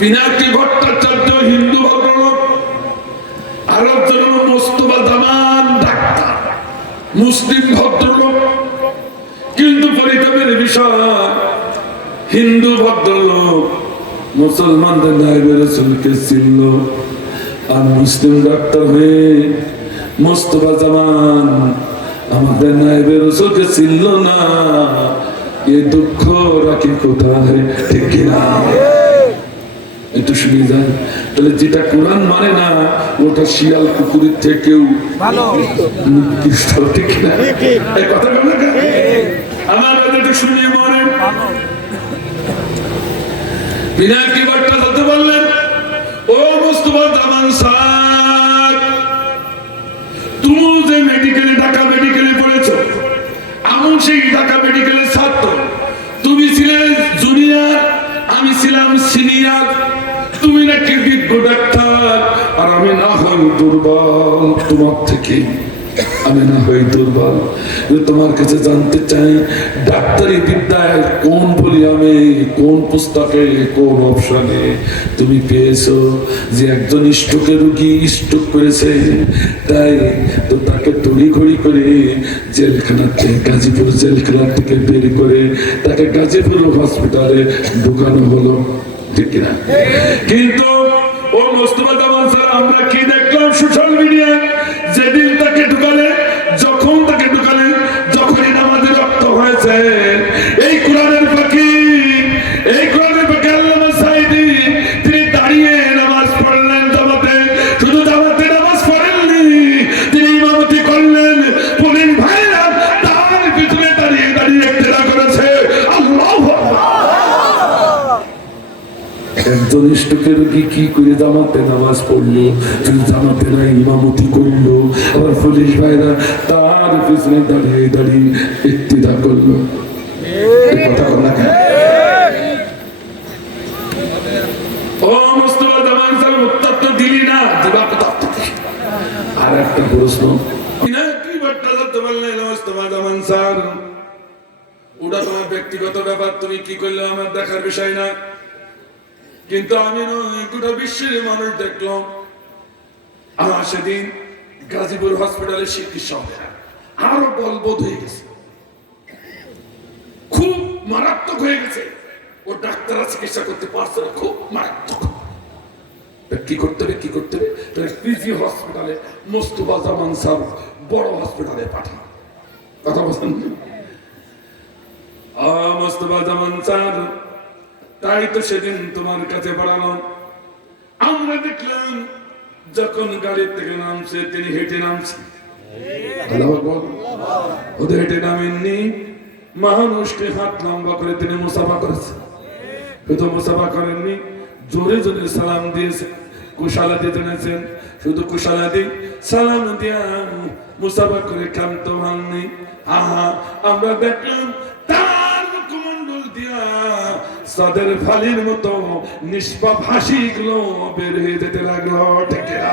পিনাকি ভট্টাচার্য হিন্দু ভদ্রলোক, আরেকজন মোস্তফা জামান ডাক্তার মুসলিম ভদ্রলোক। কিন্তু পরিতাপের বিষয় হিন্দু ভদ্রলোক মুসলমানদের নায়েবে রাসূলকে চিনল, আর মুসলিম ডাক্তার হয়ে মোস্তফা জামান আমাদের নায়েবে রাসূলকে চিনল না। এ দুঃখ রাখি কোথায়, ঠিক কিনা? একটু শুনে যান। তাহলে যেটা কোরআন মানে না ওটা শিয়াল কুকুরের থেকেও ভালো, ঠিক কিনা? এই কথা বলে না আমার একটু শুনিয়ে মনে পিনাকি ভট্টাচার্য বললেন, ও মুস্তফা জামান স্যার, তুমি যে মেডিকেলে ঢাকা মেডিকেলে পড়েছো, আমি সেই ঢাকা মেডিকেলের ছাত্র। তুমি ছিলে জুনিয়র, আমি ছিলাম সিনিয়র। তুমি নাকি বিজ্ঞ ডাক্তার, আর আমি না হই দুর্বল তোমার থেকে, আমি না হই দুর্বল। তোমার কাছে জানতে চাই, ডাক্তারি বিদ্যায় কোন বলি আমি, কোন পুস্তকে, কোন অপশনে তুমি পেয়েছো যে একজন স্ট্রোকের রোগী স্ট্রোক করেছে, তাই তো তাকে তড়িঘড়ি করে জেলখানাতে, গাজীপুর জেলখানা থেকে বের করে তাকে গাজীপুর হসপিটালে ঢুকানো হলো, ঠিক কিনা? কিন্তু ও মোস্তফা জামান স্যার, আমরা কি দেখলাম সোশ্যাল মিডিয়ায়, যেদিন তাকে ঢুকালে, যখন তাকে ঢুকালে, যখনই নামাজে রক্ত হয়েছে, এই কোরআনের পাখি, এই কোরআনের পাখি আল্লামা সাঈদী তিনি দাঁড়িয়ে নামাজ পড়লেন জামাতে। শুধু জামাতে নামাজ পড়েননি, তিনি ইমামতি করলেন। পুলিশ ভাইরা তার পিছনে দাঁড়িয়ে দাঁড়িয়ে ইক্তেদা করেছে। আল্লাহু আকবার। একজন স্ট্রোকের রোগী কি করে জামাতে নামাজ পড়লো, জামাতে না ইমামতি করলো, আবার পুলিশ ভাইরা তার পিছনে দাঁড়িয়ে দাঁড়িয়ে ইক্তেদা করলো। কথা বলা কেন? ও মুস্তফা জামান স্যার, উত্তর তো দিলি না, দিবা কোথা থেকে? আর একটা প্রশ্ন, পিনাকি ভট্টাচার্য বললেন, মুস্তফা জামান স্যার, ওটা তোমার ব্যক্তিগত ব্যাপার, তুমি কি করলে আমার দেখার বিষয় না। কিন্তু আমি নয়, গোটা বিশ্বের মানুষ দেখলাম। আমার সেদিন গাজীপুর হসপিটালে চিকিৎসা হবে, আরো বলবোধ হয়ে গেছে, খুব মারাত্মক হয়ে গেছে। ও ডাক্তাররা চিকিৎসা করতে পারছে না, খুব মারাত্মক। কি করতে হবে, কি করতে হবে? পিজি হসপিটালে মোস্তফা জামান স্যার বড় হসপিটালে পাঠান। কথা বলছেন মোস্তফা জামান স্যার, তাই তো সেদিন তোমার কাছে পড়ালাম। আমরা দেখলাম যখন গাড়ি থেকে নামছে, তিনি হেঁটে নামছে। ওদের হেঁটে নামেননি, মানুষকে হাত লম্বা করে তিনি মুসাফা করেছে। শুধু মুসাফা করেননি, জোরে জোরে সালাম দিয়েছে, কুশালাদি জেনেছেন। শুধু কুশালাদি সালাম দিয়া মুসাফা করে ক্লান্ত হননি। আহা, আমরা দেখলাম তার মুখমণ্ডল দিয়া সাদের ফালির মতো নিষ্পাপ হাসি গুলো বের হয়ে যেতে লাগলো, ঠিক না?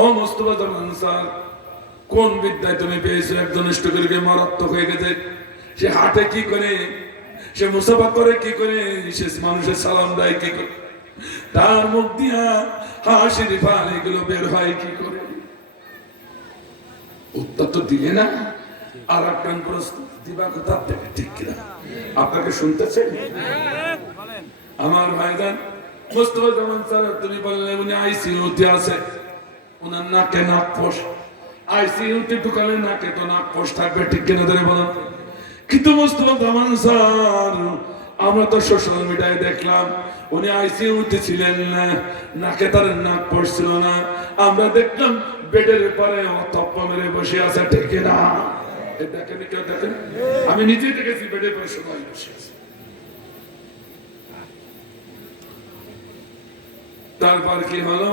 ও মুস্তফা জামান স্যার, কোন বিদ্যায় তুমি পেয়েছো একজন স্ট্রোকেরকে মারাত্মক হয়ে গেছে? সে হাঁটে কি করে, সে মুসাফা করে কি করে, সে মানুষের সালাম দেয় কি করে, তার মুখ দিয়া হাসির ফালি গুলো বের হয় কি করে? উত্তর তো দিলে না। আর একটা প্রশ্ন, দিবা কোথা থেকে, ঠিক কিনা? আপনাকে শুনতেছে আমার ভাইজান? মোস্তফা জামান স্যার, তুমি বললে উনি আইসিইউতে আছে, ওনার নাকে নাক পোষ, আইসিইউতে ঢুকালে নাকে তো নাক পোষ থাকবে, ঠিক কিনা ধরে বলেন? কিন্তু মোস্তফা জামান স্যার, আমরা তো সোশ্যাল মিডিয়ায় দেখলাম উনি আইসিইউতে ছিলেন না, নাকে তার নাক পড়ছিল না। আমরা দেখলাম বেডের পরে তপ্প মেরে বসে আছে, ঠিক না? দেখেন কেউ, দেখেন, আমি নিজে দেখেছি বেডের পরে সবাই বসে আছে। তারপর কি হলো?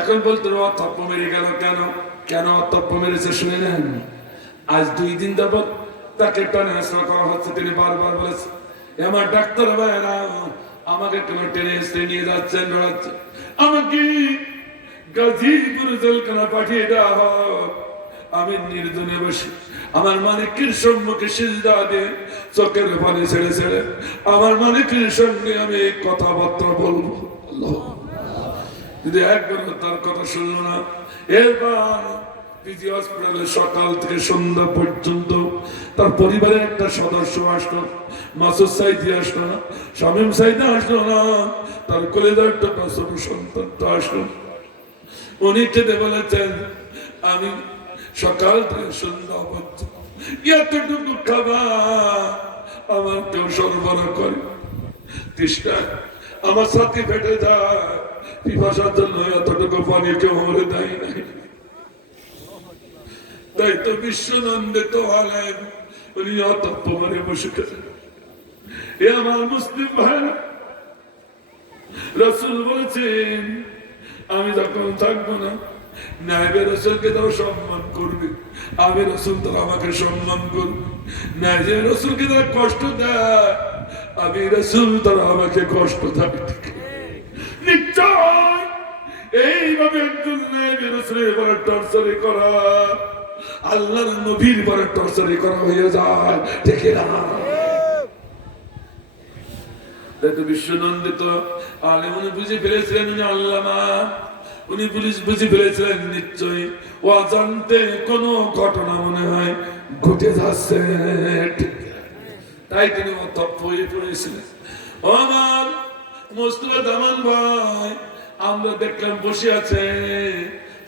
এখন বলতে তপ্প মেরে গেল কেন? কেন তপ্প মেরেছে শুনে নেন। আজ 2 দিন যাবত তাকে ট্রান্সফার করা হচ্ছে। তিনি বারবার বলেছে, আমার ডাক্তার ভাইরা আমাকে কেন টেনে এসে নিয়ে যাচ্ছেন, বেড়াচ্ছেন, আমাকে গাজীপুর জেলখানা পাঠিয়ে দেওয়া হোক, আমি নির্জনে বসে আমার মালিকের সম্মুখে সিজদা দিয়ে চোখের পানি ছেড়ে ছেড়ে আমার মালিকের সঙ্গে আমি কথাবার্তা বলবো। আল্লাহ যদি একবার তার কথা শুনলো না, এরপর পিজি হসপিটালে সকাল থেকে সন্ধ্যা পর্যন্ত তার পরিবারের একটা সদস্য আসলো, মাসুদ সাইদি আসলো না, শামীম সাইদি আসলো না, তার কলেজার একটা ছোট সন্তানটা আসলো। উনি খেতে বলেছেন আমি সকাল থেকে সন্ধ্যা পর্যন্ত এতটুকু খাবার আমার কেউ সরবরাহ করে, তৃষ্ণা আমার সাথে ফেটে যায়, পিপাসার জন্য এতটুকু পানি কেউ আমারে দেয় নাই। তাই তো বিশ্বনন্দিত হলেন, উনি অতপ্পরে বসে গেলেন। এ আমার মুসলিম ভাইরা, রাসূল বলেছেন আমি যখন থাকবো না, নায়েবে রাসূলকে তারা সম্মান করবে, আমি রাসূল তারা আমাকে সম্মান করবে। নায়েবে রাসূলকে তারা কষ্ট দেয়, আমি রাসূল তারা আমাকে কষ্ট দেবে। নিশ্চয় এইভাবে একজন নায়েবে রাসূলের উপর টর্চারি করা আল্লাহর নবীর উপর টর্চারি করা হয়ে যায়, ঠিক না? বিশ্বনন্দিত আলেম উনি বুঝে ফেলেছিলেন, উনি আল্লামা, উনি বুঝে ফেলেছিলেন নিশ্চয়ই অজান্তে কোনো ঘটনা মনে হয় ঘটে যাচ্ছে, তাই তিনি অতপ্ত হয়ে পড়েছিলেন। ও আমার মোস্তফা জামান ভাই, আমরা দেখলাম বসে আছে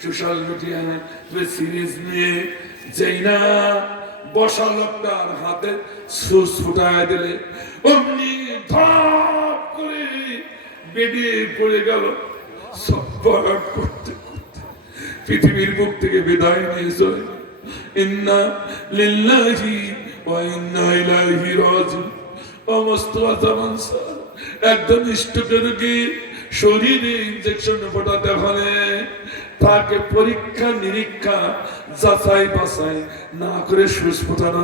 সোশ্যাল মিডিয়ায় সিরিজ নিয়ে, যেই না বসা লোকটার হাতে সুস ফুটায় দিলে অমনি ধাপ করে বেরিয়ে পড়ে গেল। সব্বাগাত করতে করতে পৃথিবীর বুক থেকে বিদায় নিয়ে চলে। ইন্না লিল্লাহি ওয়া ইন্না ইলাইহি রাজিউন। মোস্তফা জামান স্যার একদম স্ট্রোকের রোগী, শরীরে ইনজেকশন ফোটাতে হলে তাকে পরীক্ষা নিরীক্ষা যাচাই বাছাই না করে সুস ফোটানো